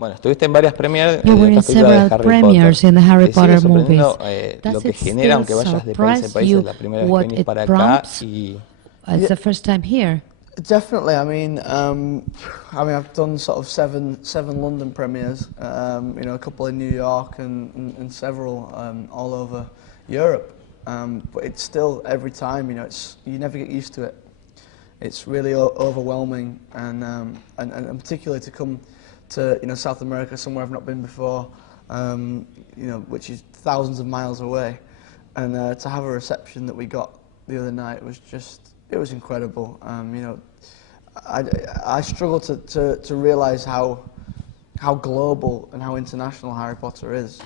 Bueno, estuviste en varias premieres You de were in esta película de several Harry premieres Potter. in the Harry ¿Te sigue Potter movies. sorprendiendo Does lo que it genera, still aunque vayas de país en surprise país, es you la primera vez que what venís it para acá prompts? y It's the first time here. Definitely. I've done sort of seven London premieres. A couple in New York and several all over Europe. But it's still every time. You never get used to it. It's really overwhelming, and particularly to come to South America, somewhere I've not been before, which is thousands of miles away, and to have a reception that we got the other night was it was incredible. I struggle to realise how global and how international Harry Potter is.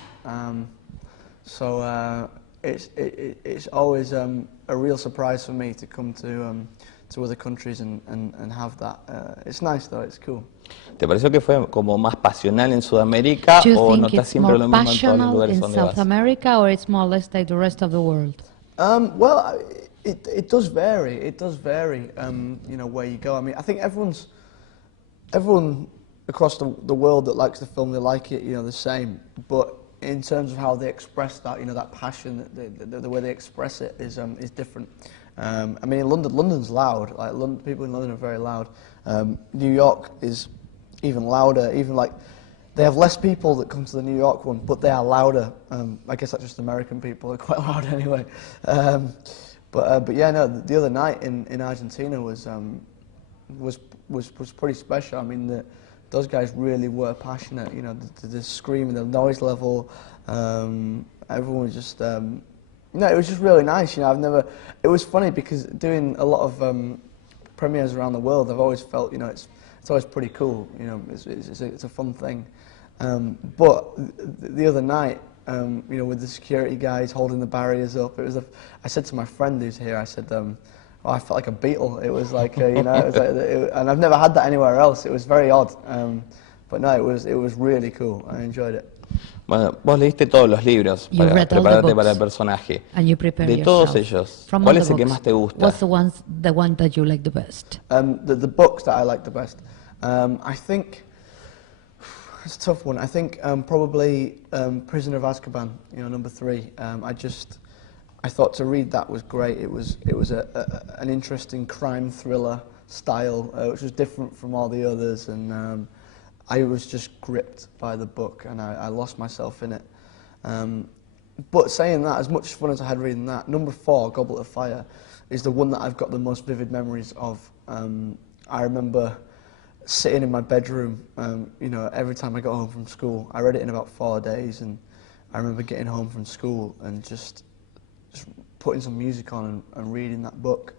It's always a real surprise for me to come to other countries and have that. It's nice though, it's cool. ¿te pareció que fue como más pasional en Sudamérica Do you o think notas it's siempre more lo mismo en todos los passional lugares in donde South vas? America, or it's more or less like the rest of the world? Well, it does vary. It does vary. Where you go. I mean, I think everyone across the world that likes the film, they like it. The same. But in terms of how they express that, that passion, the way they express it is different. I mean, in London's loud. Like people in London are very loud. New York is even louder. Even like they have less people that come to the New York one, but they are louder. I guess that's just American people. They're quite loud anyway. But yeah, no. The other night in Argentina was pretty special. I mean, those guys really were passionate. The screaming, the noise level. Everyone was just. It was just really nice. It was funny because doing a lot of premieres around the world, I've always felt, it's always pretty cool. It's a fun thing. But the other night, with the security guys holding the barriers up, I said to my friend who's here, I said, I felt like a beetle. It was like, and I've never had that anywhere else. It was very odd. But no, it was really cool. I enjoyed it. Bueno, vos leíste todos los libros para prepararte para el personaje. De todos ellos, ¿cuál es el que más te gusta? What's the one that you like the best? The books that I like the best. I think it's a tough one. I think probably Prisoner of Azkaban, number 3. I thought to read that was great. It was an interesting crime thriller style, which was different from all the others, and I was just gripped by the book, and I lost myself in it. But saying that, as much fun as I had reading that, number 4, Goblet of Fire, is the one that I've got the most vivid memories of. I remember sitting in my bedroom, every time I got home from school. I read it in about 4 days, and I remember getting home from school and just putting some music on and reading that book.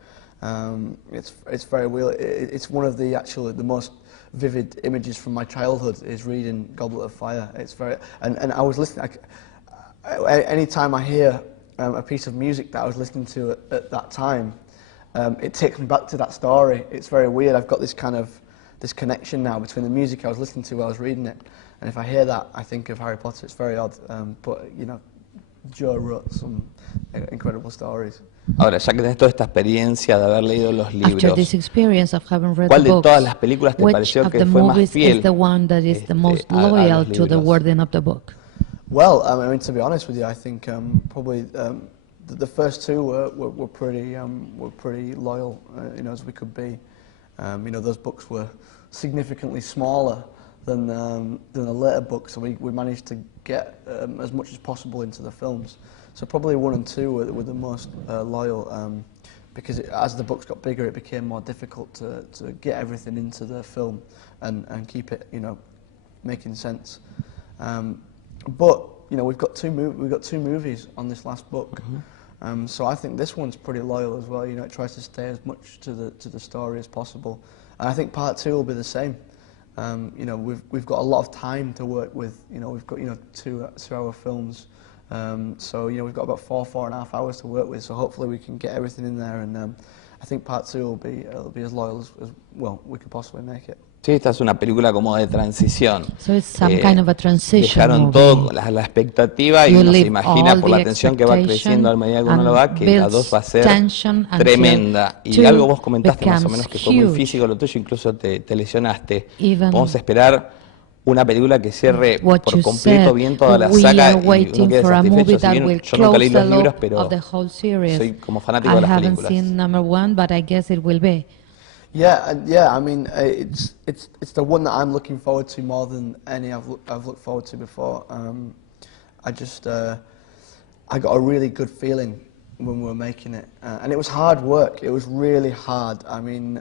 It's very real. It's one of the most vivid images from my childhood is reading Goblet of Fire. It's very, and I was listening. Anytime I hear a piece of music that I was listening to at that time, it takes me back to that story. It's very weird. I've got this connection now between the music I was listening to while I was reading it, and if I hear that, I think of Harry Potter. It's very odd, but Joe wrote some incredible stories. Ahora, ya que tenés toda esta experiencia de haber leído los libros, After this experience of having read ¿cuál the de books, todas las películas te which pareció of que the fue más movies fiel is the one that is the most a loyal los to the libros? wording of the book? Well, I mean, to be honest with you, I think probably the first 2 were pretty loyal, as we could be. Those books were significantly smaller than the later books, so we managed to get as much as possible into the films. So probably 1 and 2 were the most loyal, because as the books got bigger, it became more difficult to get everything into the film and keep it, making sense. But we've got two movies on this last book. Mm-hmm. So I think this one's pretty loyal as well. It tries to stay as much to the story as possible, and I think part 2 will be the same. We've got a lot of time to work with. We've got 2-hour films, so we've got about 4.5 hours to work with. So hopefully we can get everything in there, and I think part 2 will be as loyal as well we could possibly make it. Sí, esta es una película como de transición. So it's some kind of a transition Dejaron movie. todo la expectativa y You uno se leave imagina all por the la tensión que va creciendo a medida que uno lo va, que la 2 va a ser tremenda. Y algo vos comentaste más o menos que fue muy físico lo tuyo, incluso te lesionaste. Even Vamos a esperar una película que cierre what por you completo said. bien toda la We saga are y uno waiting quede for a movie satisfecho. Si that bien will yo nunca leí close los the libros, loop pero of the whole series. soy como fanático I de las haven't películas. seen number one, but I guess it will be. Yeah. I mean, it's the one that I'm looking forward to more than any I've looked forward to before. I just I got a really good feeling when we were making it, and it was hard work. It was really hard. I mean,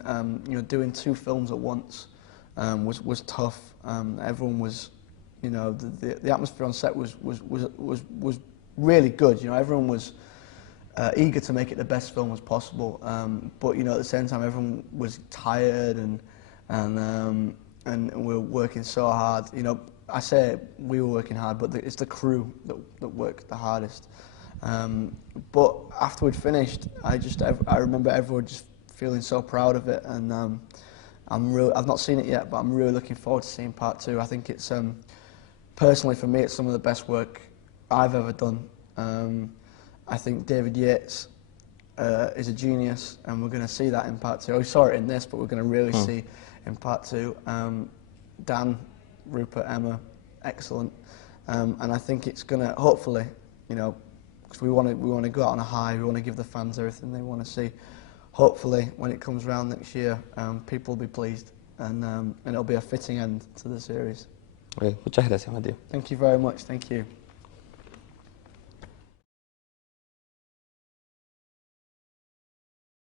you know, doing 2 films at once was tough. Everyone was, you know, the atmosphere on set was really good. You know, everyone was eager to make it the best film as possible. But you know, at the same time, everyone was tired and we were working so hard. You know, I say we were working hard, but it's the crew that worked the hardest. But after we'd finished, I remember everyone just feeling so proud of it, and I've not seen it yet, but I'm really looking forward to seeing part 2. I think it's personally for me, it's some of the best work I've ever done. I think David Yates is a genius, and we're going to see that in part 2. We saw it in this, but we're going to really see in part 2. Dan, Rupert, Emma, excellent, and I think it's going to hopefully, you know, because we want to go out on a high. We want to give the fans everything they want to see. Hopefully, when it comes around next year, people will be pleased, and it'll be a fitting end to the series. Okay, muchas gracias, Mateo. Thank you very much. Thank you.